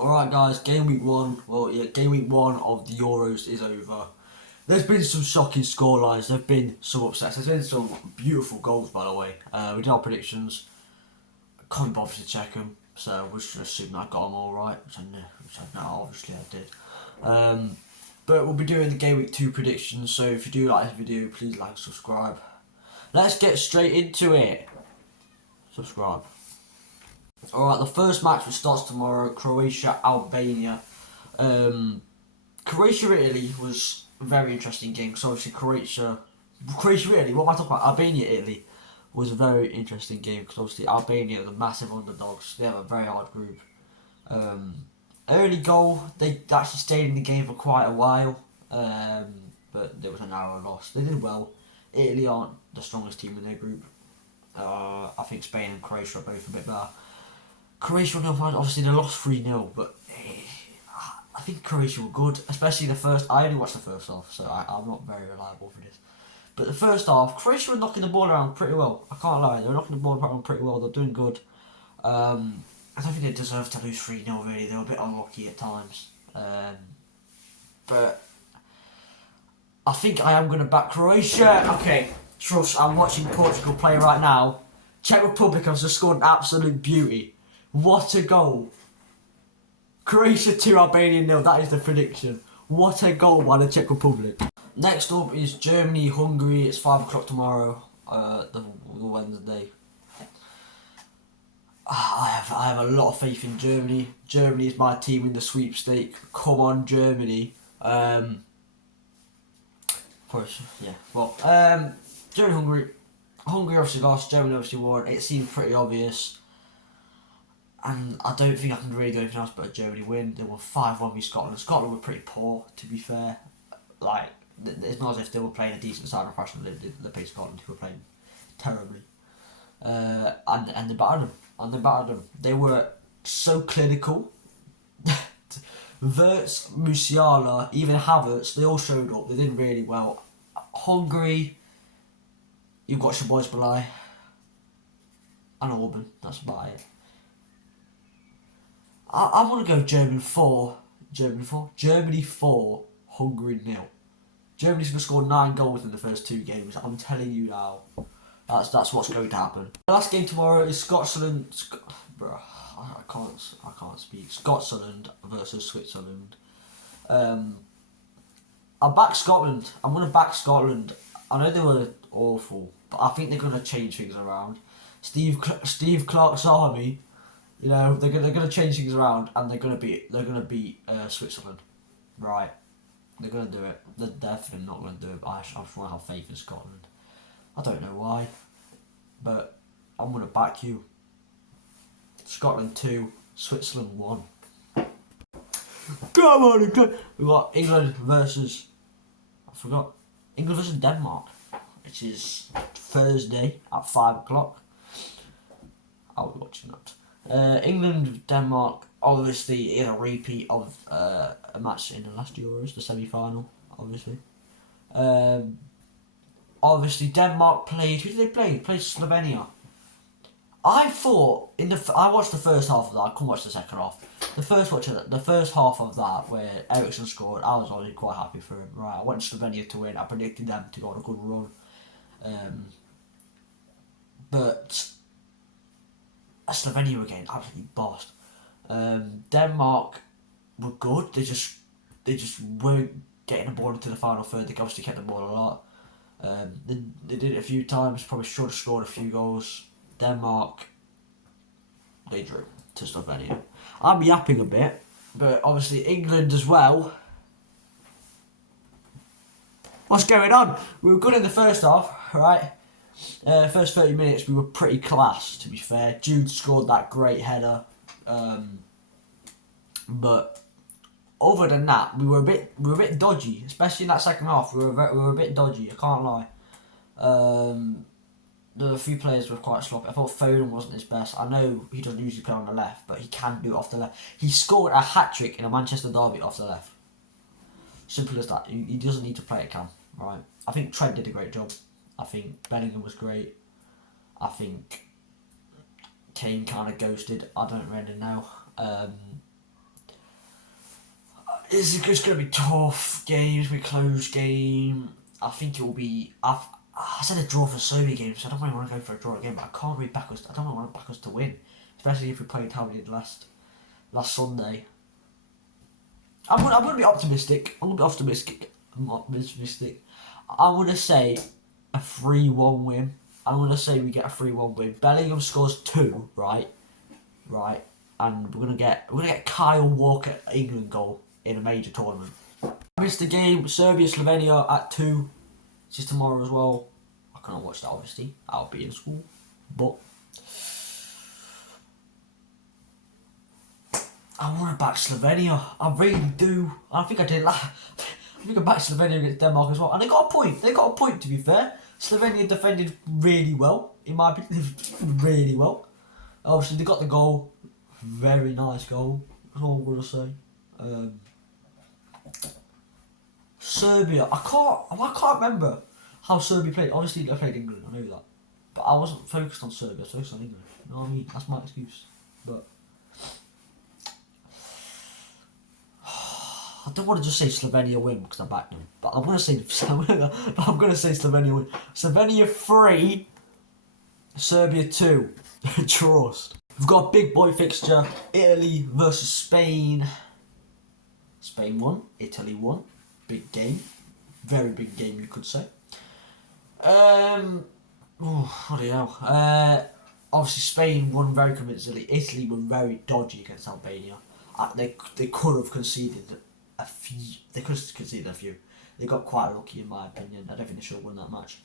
Alright guys, game week 1, well yeah, game week 1 of the Euros is over. There's been some shocking scorelines, there've been some upsets, there's been some beautiful goals by the way. We did our predictions, I can't bother to check them, so we're just assuming I got them all right, which I know, obviously I did. But we'll be doing the game week 2 predictions, so if you do like this video, please like and subscribe. Let's get straight into it. Subscribe. Alright, the first match which starts tomorrow, Croatia-Albania. Croatia-Italy was a very interesting game, because obviously Croatia-Italy, what am I talking about? Albania-Italy was a very interesting game, because obviously Albania are the massive underdogs, they have a very hard group. Early goal, they actually stayed in the game for quite a while, but there was a narrow loss. They did well. Italy aren't the strongest team in their group. I think Spain and Croatia are both a bit better. Croatia, on the other hand, obviously they lost 3-0, but I think Croatia were good, especially the first. I only watched the first half, so I'm not very reliable for this. But the first half, Croatia were knocking the ball around pretty well. I can't lie, they were knocking the ball around pretty well. They're doing good. I don't think they deserved to lose 3-0 really. They were a bit unlucky at times. But I think I am going to back Croatia. Okay, trust. I'm watching Portugal play right now. Czech Republic has just scored an absolute beauty. What a goal. Croatia 2, Albania 0. That is the prediction. What a goal by the Czech Republic. Next up is Germany, Hungary. It's 5 o'clock tomorrow, the Wednesday. I have a lot of faith in Germany. Germany is my team in the sweepstake. Come on, Germany. Germany, Hungary. Hungary obviously lost, Germany obviously won. It seemed pretty obvious. And I don't think I can really do anything else but a Germany win. They won 5-1 with Scotland. Scotland were pretty poor, to be fair. Like, it's not as if they were playing a decent side of fashion. They played Scotland, who were playing terribly. And they battered them. And they battered them. They were so clinical. Wirtz, Musiala, even Havertz, they all showed up. They did really well. Hungary, you've got Szoboszlai and Orban. That's about it. I want to go Germany 4, Hungary 0. Germany's going to score 9 goals in the first 2 games. I'm telling you now, that's what's going to happen. The last game tomorrow is Scotland. I can't speak. Scotland versus Switzerland. I back Scotland. I'm going to back Scotland. I know they were awful, but I think they're going to change things around. Steve Clark's army. You know, they're gonna change things around, and they're gonna beat Switzerland, right? They're gonna do it. They're definitely not gonna do it. I just want to have faith in Scotland. I don't know why, but I'm gonna back you. Scotland 2, Switzerland 1. Come on, England. We got England versus Denmark, which is Thursday at 5 o'clock. I'll be watching that. England, Denmark, obviously is a repeat of a match in the last Euros, the semi-final, obviously. Obviously Denmark played, who did they play? They played Slovenia. I thought, I watched the first half of that, I couldn't watch the second half. The first half of that, where Ericsson scored, I was already quite happy for him. Right, I wanted Slovenia to win, I predicted them to go on a good run. But Slovenia were getting absolutely bossed. Denmark were good. They just weren't getting the ball into the final third. They obviously kept the ball a lot. They did it a few times. Probably should have scored a few goals. Denmark, they drew to Slovenia. I'm yapping a bit, but obviously England as well. What's going on? We were good in the first half, right? First 30 minutes we were pretty class, to be fair. Jude scored that great header, but other than that, we were a bit dodgy, especially in that second half. We were a bit dodgy. I can't lie. There were a few players were quite sloppy. I thought Foden wasn't his best. I know he doesn't usually play on the left, but he can do it off the left. He scored a hat-trick in a Manchester derby off the left. Simple as that. He doesn't need to play at Cam, right? I think Trent did a great job. I think Bellingham was great. I think Kane kind of ghosted. I don't really know. It's going to be tough games, be close game. I think it will be. I said a draw for Serbia games, so I don't really want to go for a draw again. But I can't really back us. I don't really want to back us to win, especially if we played how we did last Sunday. I'm gonna be optimistic. I'm gonna say a 3-1 win. I'm gonna say we get a 3-1 win. Bellingham scores 2, right, and we're gonna get Kyle Walker England goal in a major tournament. I missed the game. Serbia Slovenia at 2. Which is tomorrow as well. I cannot watch that obviously. I'll be in school, but I want to back Slovenia. I really do. I think I did. I think I backed Slovenia against Denmark as well, and they got a point. They got a point, to be fair. Slovenia defended really well, in my opinion, really well. Obviously, they got the goal. Very nice goal. That's all I'm gonna say. Serbia. I can't remember how Serbia played. Obviously, they played England. I know that, but I wasn't focused on Serbia. I was focused on England. You know what I mean? That's my excuse. But I don't want to just say Slovenia win because I backed them, but I'm gonna say Slovenia win. Slovenia 3, Serbia 2. Trust. We've got a big boy fixture: Italy versus Spain. Spain won. Italy won. Big game, very big game, you could say. What the hell? Obviously Spain won very convincingly. Italy were very dodgy against Albania. They could have conceded a few. They could have conceded a few. They got quite lucky in my opinion. I don't think they should have won that match.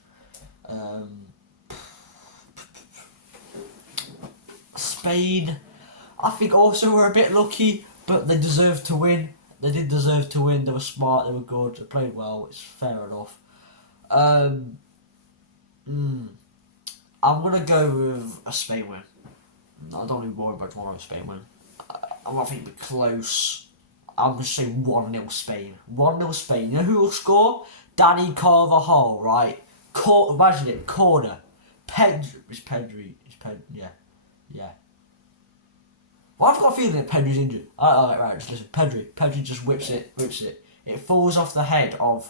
Spain, I think also were a bit lucky, but they deserved to win. They did deserve to win. They were smart. They were good. They played well. It's fair enough. I'm gonna go with a Spain win. I don't even worry about tomorrow. Spain win. I think we're close. I'm gonna say 1-0 Spain. 1-0 Spain. You know who will score? Danny Carvajal, right? Imagine it. Corner. Pedri. Yeah. Well, I've got a feeling that Pedri's injured. Right, just listen. Pedri just whips it. It falls off the head of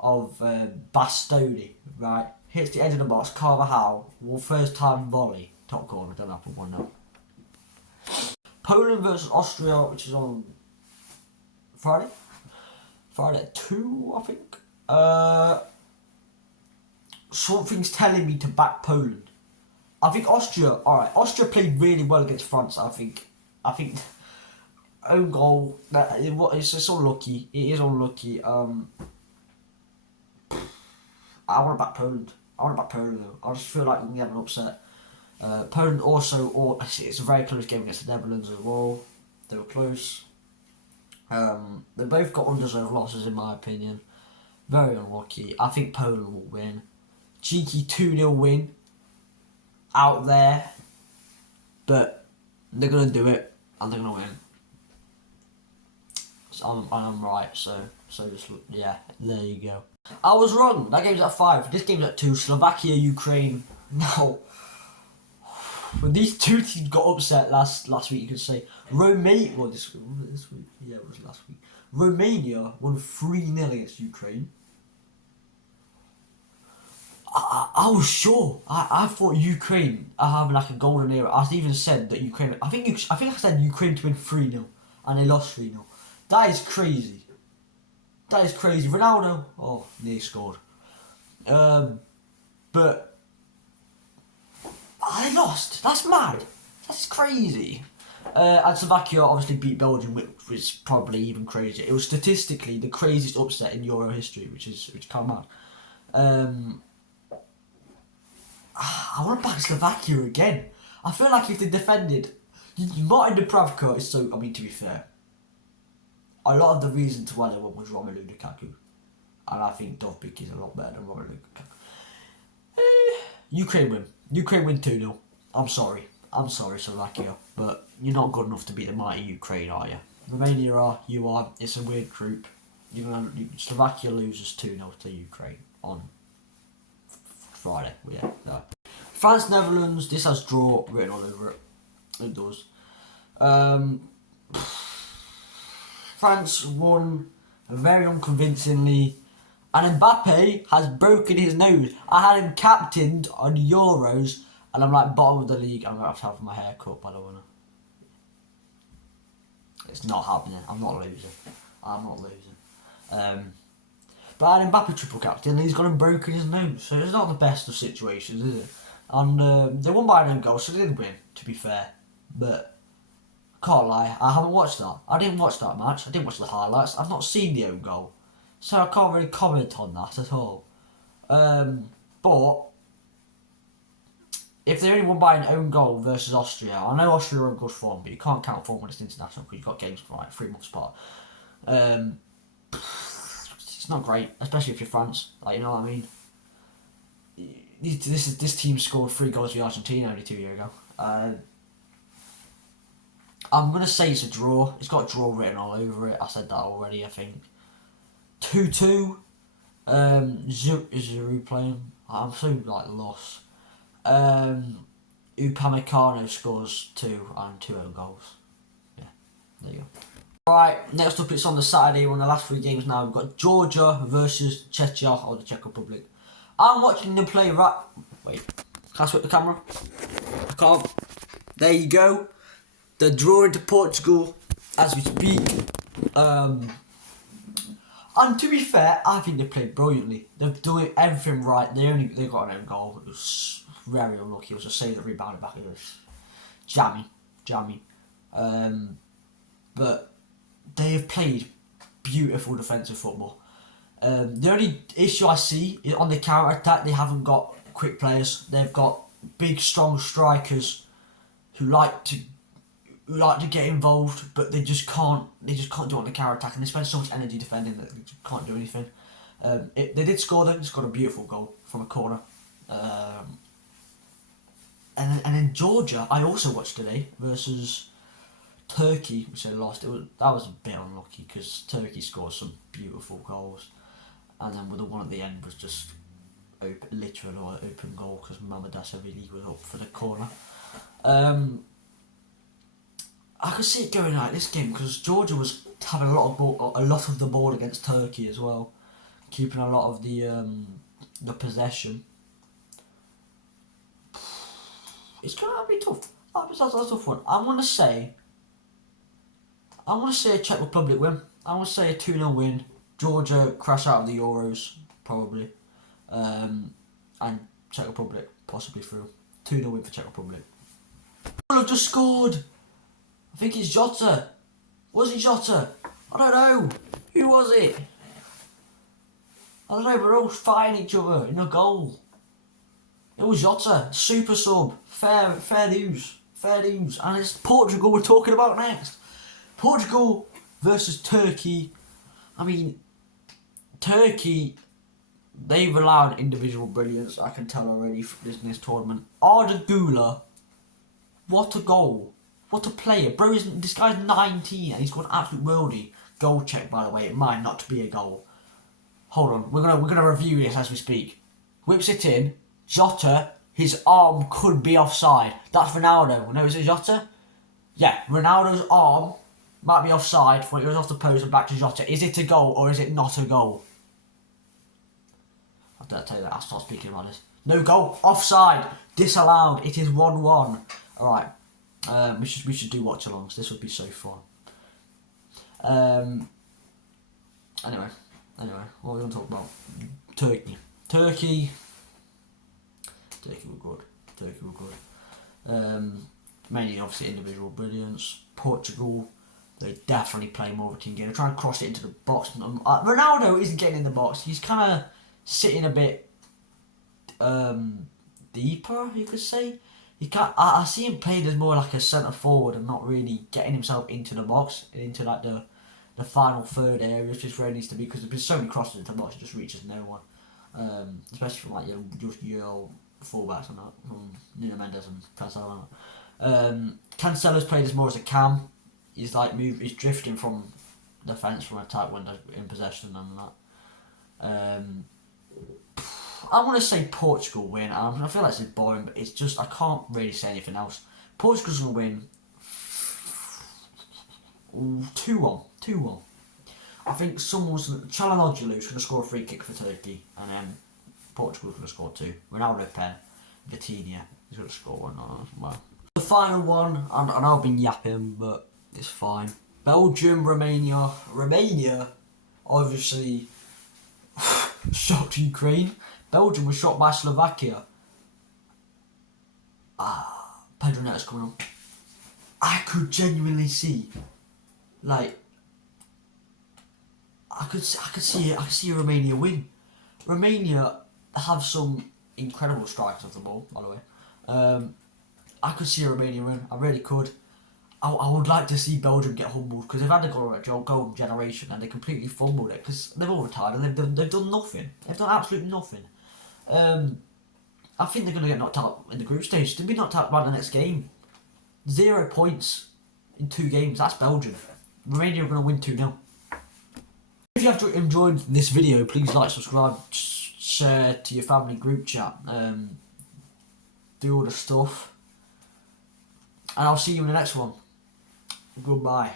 Bastoni, right? Hits the edge of the box. Carvajal, first time volley, top corner. Don't happen 1-0. Poland versus Austria, which is on Friday at 2, I think. Something's telling me to back Poland. I think Austria. Austria played really well against France. I think own goal. It's unlucky. It is unlucky. I want to back Poland. Though. I just feel like we have an upset. Poland also, it's a very close game against the Netherlands as well. They were close. They both got undeserved losses in my opinion. Very unlucky. I think Poland will win. Cheeky 2-0 win. Out there, but they're gonna do it and they're gonna win. So I'm right. So just yeah. There you go. I was wrong. That game's at 5. This game's at 2. Slovakia, Ukraine. Now, when these two teams got upset last week, you could say Romania. Well, this week. Yeah, it was last week. Romania won 3-0 against Ukraine. I was sure. I thought Ukraine are having like a golden era. I even said that Ukraine. I think I said Ukraine to win 3-0 and they lost 3-0. That is crazy. Ronaldo, nearly scored. But they lost. That's mad. That's crazy. And Slovakia obviously beat Belgium, which was probably even crazier. It was statistically the craziest upset in Euro history, which kind of mad. I want to back Slovakia again. I feel like if they defended, Martin Dubravka is so. I mean, to be fair, a lot of the reason to why they won was Romelu Lukaku, and I think Dovbyk is a lot better than Romelu Lukaku. Ukraine win 2-0. I'm sorry, Slovakia, but you're not good enough to beat the mighty Ukraine, are you? Romania you are. It's a weird group. Slovakia loses 2-0 to Ukraine on Friday. Yeah, no. France, Netherlands. This has draw written all over it. It does. France won very unconvincingly. And Mbappe has broken his nose. I had him captained on Euros, and I'm like bottom of the league. I'm going to have my hair cut, by the way. It's not happening. I'm not losing. I'm not losing. But I had Mbappe triple captain, and he's got him broken his nose. So it's not the best of situations, is it? And they won by an own goal, so they didn't win, to be fair. But can't lie, I haven't watched that. I didn't watch that match. I didn't watch the highlights. I've not seen the own goal. So I can't really comment on that at all. But if they only won by an own goal versus Austria, I know Austria are in good form, but you can't count form when it's international because you've got games for like 3 months apart. It's not great, especially if you're France. Like, you know what I mean? This team scored 3 goals for Argentina only 2 years ago. I'm gonna say it's a draw. It's got draw written all over it. I said that already, I think. 2-2. Giroud playing. I'm so like lost. Upamecano scores 2 and 2 own goals. Yeah, there you go. Right, next up it's on the Saturday, one of the last 3 games now. We've got Georgia versus Czechia, or the Czech Republic. I'm watching them play right... Wait, can I switch the camera? I can't. There you go. They're drawing to Portugal as we speak. And to be fair, I think they played brilliantly. They're doing everything right. They got an own goal. It was very unlucky. It was a save that rebounded back. It was jammy. But they have played beautiful defensive football. The only issue I see is on the counter attack. They haven't got quick players. They've got big, strong strikers who like to get involved, but they just can't do it on the counter attack, and they spend so much energy defending that they just can't do anything. They did score though. They scored a beautiful goal from a corner. And then Georgia, I also watched today versus Turkey, which they lost. That was a bit unlucky because Turkey scored some beautiful goals, and then the one at the end was just literal or open goal because Mamadashvili was up for the corner. I could see it going like this game because Georgia was having a lot of the ball against Turkey as well, keeping a lot of the possession. It's gonna be tough. That's a tough one. I'm gonna say a Czech Republic win. I'm gonna say a 2-0 win. Georgia crash out of the Euros probably, and Czech Republic possibly through. 2-0 win for Czech Republic. I've just scored. I think it's Jota. Was it Jota? I don't know. Who was it? I don't know, we're all fighting each other in a goal. It was Jota. Super sub. Fair news. And it's Portugal we're talking about next. Portugal versus Turkey. I mean, Turkey, they've allowed individual brilliance, I can tell already from this tournament. Arda Güler, what a goal. What a player. Bro, this guy's 19 and he's got an absolute worldie. Goal check, by the way. It might not be a goal. Hold on. We're gonna review this as we speak. Whips it in. Jota, his arm could be offside. That's Ronaldo. No, is it Jota? Yeah, Ronaldo's arm might be offside when it goes off the post and back to Jota. Is it a goal or is it not a goal? I don't tell you that. I'll start speaking about this. No goal. Offside. Disallowed. It is 1-1. Alright. We should do watch alongs. This would be so fun. Anyway, what are we going to talk about? Turkey were good. Mainly obviously individual brilliance. Portugal, they definitely play more of a team game. They're trying to cross it into the box. Ronaldo isn't getting in the box. He's kind of sitting a bit deeper, you could say. He can't. I see him played as more like a centre forward and not really getting himself into the box, into like the final third area, which is where he needs to be, because there's been so many crosses into the box, it just reaches no one. Especially from like your fullbacks and that, from Nuno Mendes and Cancelo. Cancelo's played as more as a cam. He's he's drifting from defence from attack when they're in possession and that. I want to say Portugal win. I feel like it's boring, but it's just I can't really say anything else. Portugal's going to win 2-1. I think someone's Çalhanoğlu is going to score a free kick for Turkey, and then Portugal's going to score 2. Ronaldo pen, Vitinha is going to score 1 as well. The final one, and I know I've been yapping, but it's fine. Belgium, Romania. Romania, obviously, shocked Ukraine. Belgium was shocked by Slovakia. Pedro Neto's coming on. I could genuinely see, like, I could see a Romania win. Romania have some incredible strikers of the ball, by the way. I could see a Romania win. I really could. I would like to see Belgium get humbled because they've had a golden generation and they completely fumbled it because they've all retired and they've done nothing. They've done absolutely nothing. I think they're going to get knocked out in the group stage. They'll be knocked out by the next game. 0 points in 2 games. That's Belgium. Romania are going to win 2-0. If you have enjoyed this video, please like, subscribe, share to your family group chat. Do all the stuff. And I'll see you in the next one. Goodbye.